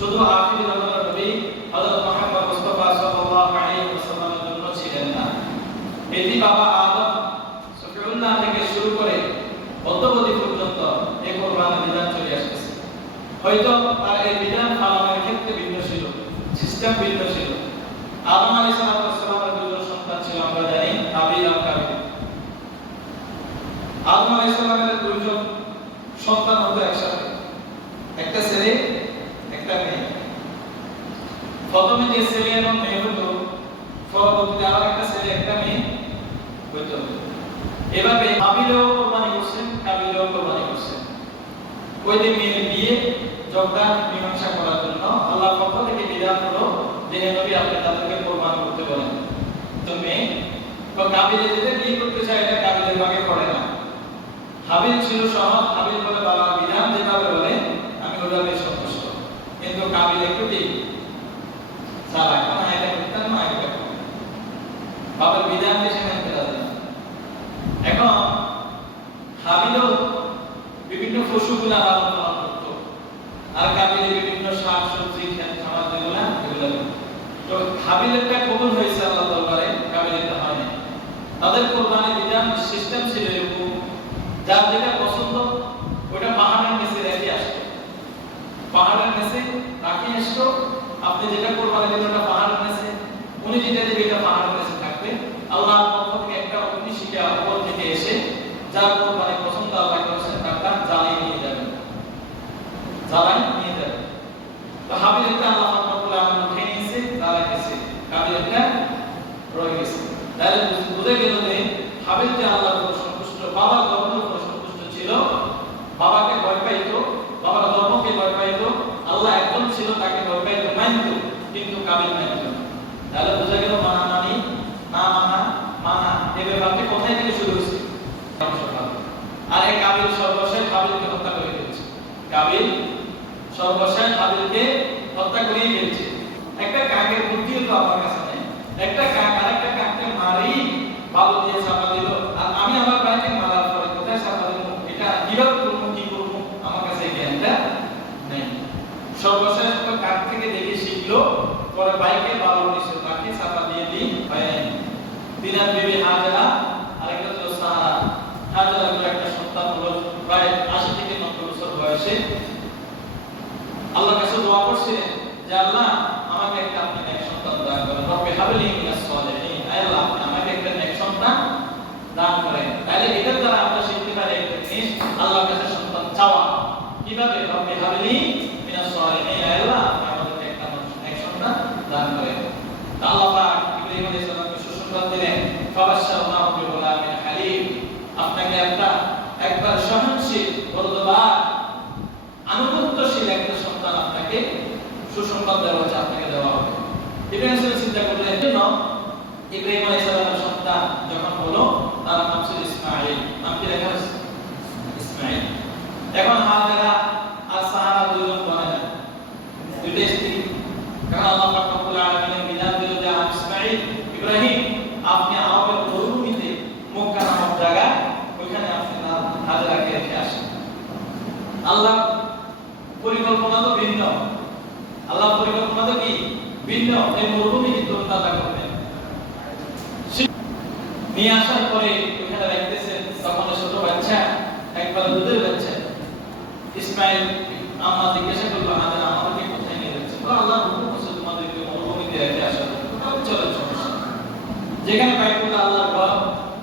শুধু আখিরি জামানার নবী হযরত মুহাম্মদ মুস্তাফা সাল্লাল্লাহু আলাইহি ওয়াসাল্লামের জন্য ছিলেন না। এটি বাবা আদম সফিউল্লাহ থেকে শুরু করে অদ্যাবধি পর্যন্ত এই কোরবানির বিধান চলে আসছে। হয়তো তার এই বিধান পালনের ক্ষেত্রে ভিন্ন ছিল, সিস্টেম ভিন্ন ছিল। আদম আলাইহিস সালামের দুজন সন্তান ছিল, আমরা জানি হাবিল আর কাবিল। আদম আলাইহিস সালামের দুজন সন্তান হতো একসাথে, একটা ছেলে একটা মেয়ে। প্রথমে যে ছেলে এবং মেয়ে হতো, পরবর্তীতে আবার একটা ছেলে একটা মেয়ে হতো। এভাবে হাবিলও কোরবানি করছেন, কাবিলও কোরবানি করছেন। ওই যে মেয়ের বিয়ে যোগদান মীমাংসা করার জন্য আল্লাহর পক্ষ থেকে বিধান হলো যে নবী আপনি তাদেরকে কোরবান করতে বলেন। তো মেয়ে তো কাবিলে যেটা বিয়ে করতে চায় এটা কাবিলের ভাগে পড়ে না। হাবিল ছিল সহজ, হাবিল বলে বাবার বিধান যেভাবে বলে আমি ওইভাবে সন্তুষ্ট। কিন্তু কাবিল একটু ঠিক চালাক, না এটা করতাম না এটা বাবার বিধানকে সে মানতে রাজি না। এখন হাবিলও বিভিন্ন পশুগুলা লালন পালন করত, আর কাবিলে বিভিন্ন শাক সবজি খাবার যেগুলা এগুলা। তো হাবিলেরটা কবুল হয়েছে আল্লাহ দরবারে, কাবিলেরটা হয়নি। তাদের কোরবানির বিধান সিস্টেম ছিল এরকম, যার যেটা পছন্দ ওটা পাহাড়ের নিচে রেখে আসতো, পাহাড়ের নিচে রাখি আসতো। আপনি যেটা কোরবানি দিবেন ওটা পাহাড়ের নিচে, উনি যেটা দিবেন এটা পাহাড়ের নিচে থাকবে। আল্লাহর পক্ষ থেকে একটা অগ্নিশিখা উপর থেকে এসে যার কোরবানি পছন্দ আল্লাহ করেছেন তারটা জ্বালিয়ে নিয়ে যাবেন, জ্বালাই নিয়ে যাবেন। তো হাবিলটা আল্লাহ রাব্বুল আলামিন উঠিয়ে নিয়েছে, জ্বালাই গেছে, কাবিলটা রয়ে গেছে। তাহলে বুঝে গেল যে হাবিল যে আল্লাহর উপর সন্তুষ্ট, বাবার ধর্মের উপর সন্তুষ্ট ছিল, বাবাকে ভয় পাইতো, বাবার ধর্মকে ভয় পাইতো, আল্লাহ একজন ছিল তাকে ভয় পাইতো, মানতো, কিন্তু কাবিল মানতো না। তাহলে বুঝা গেল মানা মানি না মানা মানা এই ব্যাপারটা কোথায় থেকে শুরু হয়েছে? আর এই কাবিল সর্বশেষ হাবিলকে হত্যা করে ফেলেছে। কাবিল সর্বশেষ হাবিলকে হত্যা করে ফেলেছে। একটা কাকের বুদ্ধিও তো আমার কাছে নেই। একটা কাক আরেকটা কাককে মারি ভালো দিয়ে চাপা দিল, আর আমি আমার ভাইকে মারার পরে কোথায় চাপা দিব, এটা কিভাবে করবো, কি করবো, আমার কাছে জ্ঞানটা নেই। সর্বশেষ তো কাক থেকে দেখে শিখলো, পরে ভাইকে ভালো দিয়েছে, তাকে চাপা দিয়ে দিই হয় নাই। তিনার বিবি হাজেরা, আরেকটা ছিল সাহারা। হাজেরার একটা সন্তান হলো প্রায় 80 থেকে 90 বছর বয়সে। আল্লাহর কাছে দোয়া করছিলেন যে আল্লাহ আমাকে একটা আপনি নেক সন্তান দান করেন, রব্বি হাবলি মিনাস সালিহিন, আয় আল্লাহ আপনি আমাকে একটা নেক সন্তান দান করেন। তাহলে এটার দ্বারা আমরা শিখতে পারি একটা জিনিস, আল্লাহর কাছে সন্তান চাওয়া কিভাবে, রব্বি হাবলি মিনাস সালিহিন, আয় আল্লাহ আপনি আমাদেরকে একটা নেক সন্তান দান করেন। আল্লাহ পাক ইব্রাহিম আলাইহিস সালামকে সুসংবাদ দিলেন, ফাবাশশারনাহু বিগুলামিন হালিম, আপনাকে একবার সহনশীল, বর্ধমান, আনুগত্যশীল একটা সন্তান আপনাকে সুসংবাদ দেওয়া হচ্ছে, আপনাকে দেওয়া হবে। ইব্রাহিম আলাইহিস চিন্তা করলেন কেন ইব্রাহিম আলাইহিস সালামের সন্তান যখন হলো তার নাম ছিল ইসমাঈল, নাম কি লেখা আছে? ইসমাঈল। এখন হাজেরা আর সাহারা দুজন বলে না, দুইটা স্ত্রী, কারণ আল্লাহ পাক রব্বুল আলামিনের বিধান দিল যে ইসমাঈল, ইব্রাহিম আপনি আরবের মরুভূমিতে মক্কা নামক জায়গা, ওইখানে আপনি হাজেরাকে রেখে আসেন। আল্লাহ পরিকল্পনা তো ভিন্ন, আল্লাহ পরিকল্পনা তো কি ভিন্ন। এই মরুভূমি কিন্তু তারা করবেন নিয়ে আসার পরে ওখানে রাখতেছেন, তখন ছোট বাচ্চা একবার দুধের বাচ্চা। ইসমাঈল আম্মা জিজ্ঞাসা করলো হাজেরা আমাদেরকে কোথায় নিয়ে যাচ্ছে? আল্লাহ হুকুম করছে তোমাদেরকে মরুভূমিতে রেখে আসা, চলে সমস্যা। যেখানে বাইতুল্লাহ আল্লাহর ঘর,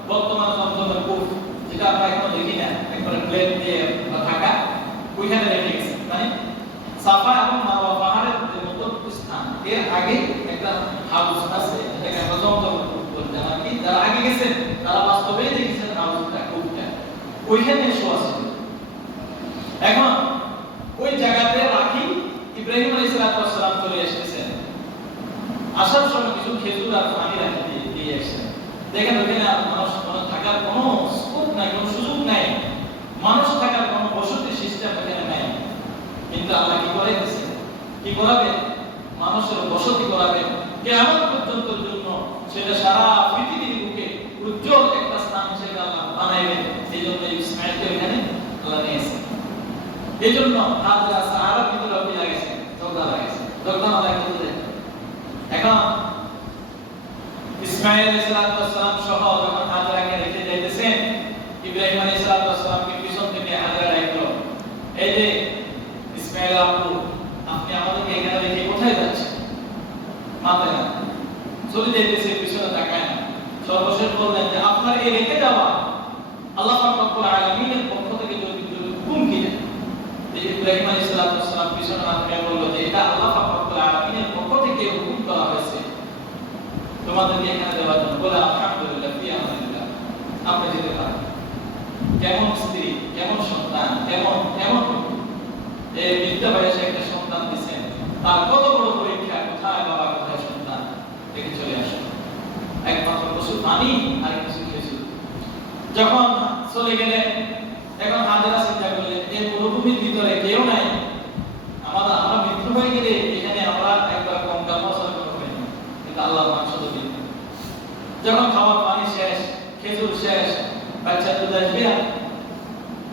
বর্তমান জমজমের কূপ, যেটা আমরা এখনো দেখি না, একবারে প্লেট দিয়ে ঢাকা, ওইখানে রেখে গেছে। মানে সাফা এবং মারওয়া পাহাড়ের যে মধ্যস্থান, এর আগে একটা হাউস আছে, যেটাকে আমরা জমজমের কূপ বলি। যারা কি যারা আগে গেছেন তারা বাস্তবে দেখেছেন হাউসটা, কূপটা ওইখানে শোয়া ছিল। এখন ওই জায়গাতে রাখি ইব্রাহিম আলাইহিস সালাম চলে এসেছেন। আসার সময় কিছু খেজুর আর পানি রাখি দিয়ে এসেছেন। দেখেন ওখানে মানুষ থাকার কোনো স্কোপ নাই, কোনো সুযোগ নাই, মানুষ থাকার কোনো বসতি সিস্টেম ওখানে নাই। কিন্তু আল্লাহ কি করে দিয়েছে, কি করাবে, মানুষের বসতি করাবে কিয়ামত পর্যন্ত জন্য, সেটা সারা পৃথিবীর বুকে উজ্জ্বল একটা স্থান হিসেবে আল্লাহ বানাইবেন। এই জন্য ইসমাঈলকে ওখানে আল্লাহ নিয়েছে। এই জন্য হাজেরা সাহারা ভিতরে লাগিয়েছে, চোখা লাগিয়েছে। ইসমাঈল আলাইহিস সালাম সহ যখন হাজরাকে রেখে যাইতেছেন, ইব্রাহিম আলাইহিস সালামকে পিছন থেকে হাজরা ডাকলো, এই যে ইসমাঈল আপু, আপনি আমাদেরকে এখানে রেখে কোথায় যাচ্ছেন? মাথায় না, চলে যাইতেছে, পিছনে তাকায় না। সর্বশেষ বললেন যে আপনার এই রেখে যাওয়া আল্লাহ পাক রব্বুল আলামিনের পক্ষ থেকে যদি হুকুম কিনা। ইব্রাহিম আলাইহিস সালাম পিছনে তাকিয়ে বলল যে এটা আল্লাহ পাক রব্বুল আলামিনের পক্ষ থেকে হুকুম করা হয়েছে তোমাদেরকে এখানে দেওয়ার জন্য। বলে আলহামদুলিল্লাহ, ফি আমানিল্লাহ, আপনি যেতে পারেন। কেমন স্ত্রী, কেমন সন্তান, কেমন এই বিদ্যা বয়সে একটা সন্তান দিচ্ছেন, তার কত বড় পরীক্ষা, কোথায় বাবা কোথায় সন্তান, দেখে চলে আসো। একমাত্র প্রচুর পানি আর কিছু খেয়েছিল। যখন চলে গেলেন, এখন হাজেরা চিন্তা করলেন এই মরুভূমির ভিতরে কেউ নাই, আমরা মৃত্যু হয়ে গেলে এখানে আমরা একবার কম মশলা করবো, কিন্তু আল্লাহ মাংস তো দিন। যখন খাবার পানি শেষ, খেজুর শেষ, বাচ্চা দুধ আসবে,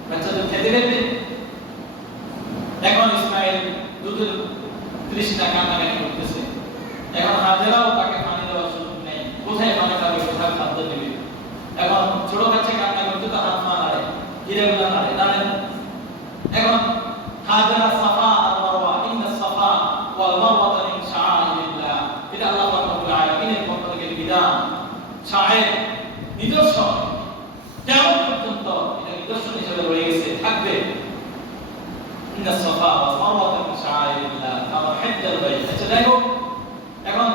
বাচ্চা দুধ খেতে দেবে। এখন ইসমাঈল দুধের তৃষ্ণা কান্নাকাটি করতেছে। এখন হাজেরাও তাকে পানি দেওয়ার সুযোগ নেই, কোথায় পানি খাবে, কোথায় খাদ্য দেবে। এখন ছোট বাচ্চা কান্না করতে তো হাত পা নাড়ে, হিরেগুলা নাড়ে। এখন হাজেরা সাফা আর মারওয়া, ইন্না সাফা ওয়াল মারওয়াতা মিন শাআইরিল্লাহ, এটা আল্লাহ পাক রব্বুল আলামিনের পক্ষ থেকে বিধান, শাআইর, নিদর্শন। কিয়ামত পর্যন্ত এটা নিদর্শন হিসেবে রয়ে গেছে, থাকবে। ইন্না সাফা ওয়াল মারওয়াতা মিন শাআইরিল্লাহ কামা হাজ্জাল বাইত। আচ্ছা, যাই হোক, এখন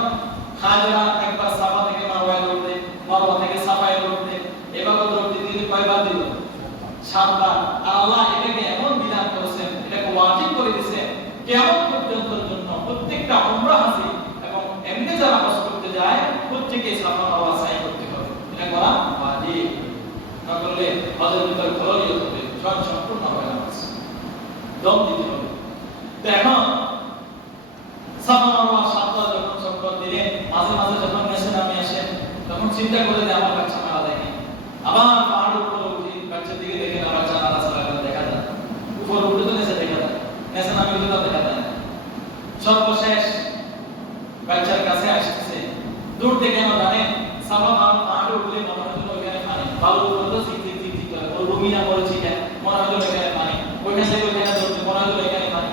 হাজেরা একবার সাফা থেকে মারওয়ায় দৌড়তে, মারওয়া থেকে সাফায় দৌড়তে, এভাবে দৌড়তে তিনি কয়বার দিল? 7 বার। আর আল্লাহ এটাকে এমন বিধান করেছেন, এটাকে ওয়াজিব করে দিয়েছেন কিয়ামত পর্যন্তের জন্য প্রত্যেকটা উমরা হাজি এবং এমনি যারা হজ করতে যায় প্রত্যেককে সাফা মারওয়া সাই করতে হবে। এটা করা ওয়াজিব, না করলে হজের ভিতরে খরচ হবে, সম্পূর্ণ হবে না, দম দিতে হবে। তো এখন সাফা মারওয়া 7 বার যখন চক্কর দিলেন, মাঝে মাঝে যখন মেসে নামে আসেন, তখন চিন্তা করে যে আমার বাচ্চা মারা যায়, আবার পাহাড়ের উপরে উঠি, বাচ্চার দিকে দেখে না, বাচ্চা নাড়াচাড়া করে দেখা যায়, উপরে উঠে তো নেচে দেখা যায়, নেচে নামে উঠে তো দেখা যায়। সর্বশেষ বাচ্চার কাছে আসতেছে, দূর থেকে আমরা জানেন সাফা পাহাড়ে উঠলে মনে হয় ওইখানে পানি, বালুর উপরে তো চিক চিক চিক চিক করে, ওর রুমিনা পড়েছে কেন, মনে হয় ওইখানে পানি, ওইখান থেকে ওইখানে ধরতে মনে হয় ওইখানে পানি।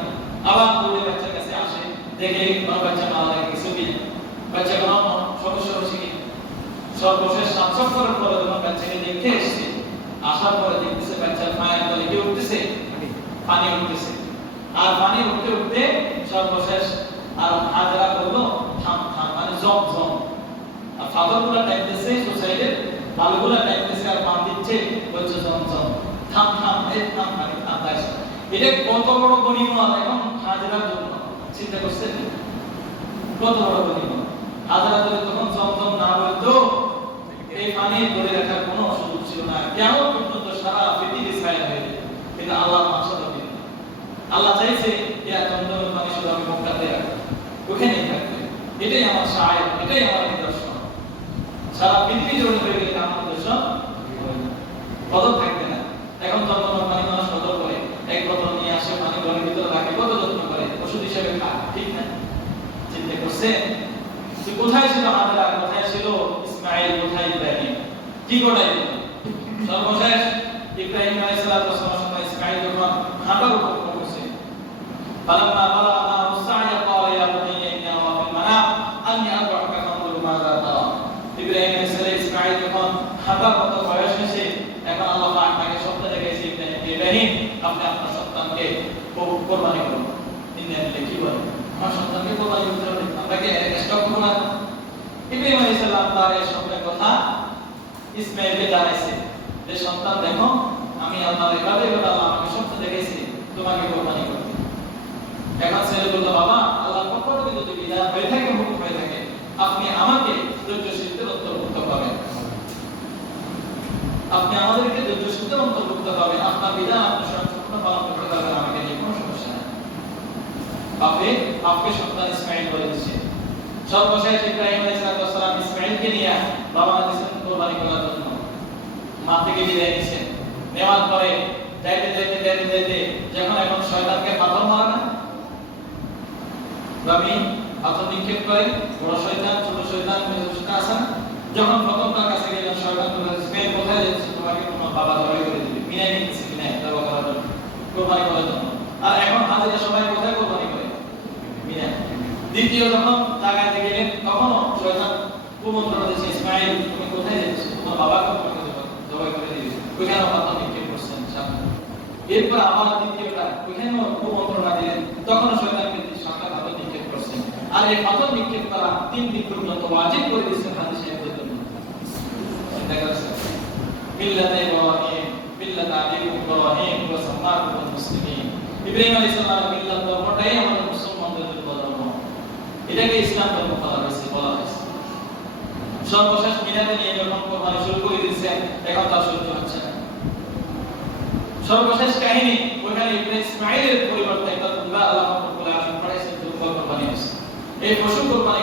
আবার দূরে বাচ্চার কাছে আসে, দেখে কোনো বাচ্চা মারা যায় কিছু কি, বাচ্চা কোনো সমস্যা হচ্ছে কি। সর্বশেষ 7 চক্করের পরে যখন বাচ্চাকে দেখতে এসেছে, আসার পরে দেখতেছে বাচ্চার পায়ের তলে কি উঠতেছে? পানি উঠতেছে। আর পানি উঠতে উঠতে সর্বশেষ আর হাজরা বলল থাম থাম, মানে জম জম। আর ফাদরগুলা টাইপতেছে, সোসাইটির বালুগুলা টাইপতেছে, আর পান দিচ্ছে, বলছে জম জম, থাম থাম, এই থাম, মানে থাম দাস। এটা কত বড় গনিমত এখন হাজরার জন্য, চিন্তা করছেন কত বড় গনিমত। হাজরা যদি তখন জম জম না বলতো, এই পানি ধরে রাখার কোনো সুযোগ ছিল না, কিয়ামত পর্যন্ত সারা পৃথিবী ছায়া হয়ে যেত। কিন্তু আল্লাহ মাকসাদ হবে, আল্লাহ চাইছে ইয়া জমজমের পানি শুধু আমি মক্কাতে রাখবো, ওখানেই থাকবে। এটাই আমার শায়ের, এটাই আমার নিদর্শন। সারা পৃথিবী জুড়ে হয়ে গেলে আমার নিদর্শন কদর থাকবে না। এখন জমজমের পানি মানুষ কদর করে, এক বোতল নিয়ে আসে, পানি ঘরের ভিতরে রাখে, কত যত্ন করে, ওষুধ হিসেবে খায়, ঠিক না? চিন্তা করছে কোথায় ছিল হাজরা, কোথায় ছিল ইসমাঈল, কোথায় ইব্রাহিম, কি ঘটাই দিল? সর্বশেষ ইব্রাহিম আলাইহিস সালাম ইসমাঈল যখন হাঁটার উপর পৌঁছে, ফালাম্মা বালাগা মা'আহু সা'য়া ক্বালা ইয়া বুনাইয়া ইন্নী আরা ফিল মানাম আন্নী আযবাহুকা ফানজুর মাযা তারা। ইব্রাহিম আলাইহিস সালাম ইসমাঈল যখন হাঁটার মতো বয়স হয়েছে, এখন আল্লাহ পাক তাকে স্বপ্ন দেখাইছে, ইব্রাহিম আপনি আপনার সন্তানকে কুরবানি করুন। ইন্নী কি বলে, আমার সন্তানকে কুরবানি করতে হবে, আপনাকে স্টক করব না। ইব্রাহিম আলাইহিস সালাম তার এই স্বপ্নের কথা ইসমাঈলকে জানাইছে যে সন্তান দেখো, আমি আল্লাহর ইবাদত করে আল্লাহ আমাকে স্বপ্ন দেখাইছে তোমাকে কুরবানি করতে। এখন ছেলে বলল, বাবা আল্লাহর পক্ষ থেকে যদি বিধান হয়ে থাকে, হুকুম হয়ে থাকে, আপনি আমাকে ধৈর্যশীলদের অন্তর্ভুক্ত করবেন, আপনি আমাদেরকে ধৈর্যশীলদের অন্তর্ভুক্ত করবেন, আপনার বিধান আপনি সম্পূর্ণ পালন করতে পারবেন, আমাকে নিয়ে কোনো সমস্যা নেই। বাপকে সন্তান ইসমাঈল বলে দিচ্ছে। সর্বশেষ ইব্রাহিম আলাইহিস সালাম ইসমাঈলকে নিয়ে রওনা দিয়েছেন কুরবানি করার জন্য। মা থেকে বিদায় নিয়েছেন, নেওয়ার পরে যাইতে যাইতে যাইতে যাইতে যখন এখন শয়তানকে পাথর মারা না, রবি পাথর নিক্ষেপ করে, বড় শয়তান ছোট শয়তান মেজো শয়তান আছে না, যখন প্রথম তার কাছে গেলেন শয়তান বলল ইসমাঈল কোথায় যাচ্ছ তোমাকে তোমার বাবা জবাই করে দিবে মিনায় নিচ্ছে মিনায় জবাই করার জন্য কোরবানি করার জন্য আর এখন হাজিরা সবাই কোথায় কোরবানি করে মিনায় দ্বিতীয় যখন জায়গাতে গেলেন তখনও শয়তান কুমন্ত্রণা দিচ্ছে ইসমাঈল তুমি কোথায় যাচ্ছ তোমার বাবাকে তোমাকে জবাই করে দিবে ওইখানে কথা নিক্ষেপ করছেন সামনে এরপর আবার দ্বিতীয়টা ওইখানেও কুমন্ত্রণা দিলেন তখন শয়তানকে সামনে কথা নিক্ষেপ করছেন আর এই কথা নিক্ষেপ করা 3 দিন পর্যন্ত ওয়াজিব করে দিয়েছেন হাদিসে জন্য চিন্তা করেছেন মিল্লাতে ইব্রাহিম মিল্লাত আবিকুম ইব্রাহিম ওয়া সাম্মাকুম মুসলিমিন ইব্রাহিম আলাইহিস সালামের মিল্লাত ধর্মটাই আমাদের মুসলমানদের ধর্ম এটাকে ইসলাম ধর্ম বলা হয়েছে সর্বশেষ মিলাদে নিয়ে যখন কোরবানি শুরু করে দিয়েছেন এখন তা সহ্য হচ্ছে না সর্বশেষ কাহিনী ওখানে ইসমাঈলের পরিবর্তে একটা দুর্বা আল্লাহ রাব্বুল আলামিন পাঠাইছেন দুর্বা কোরবানি এই পশু কোরবানি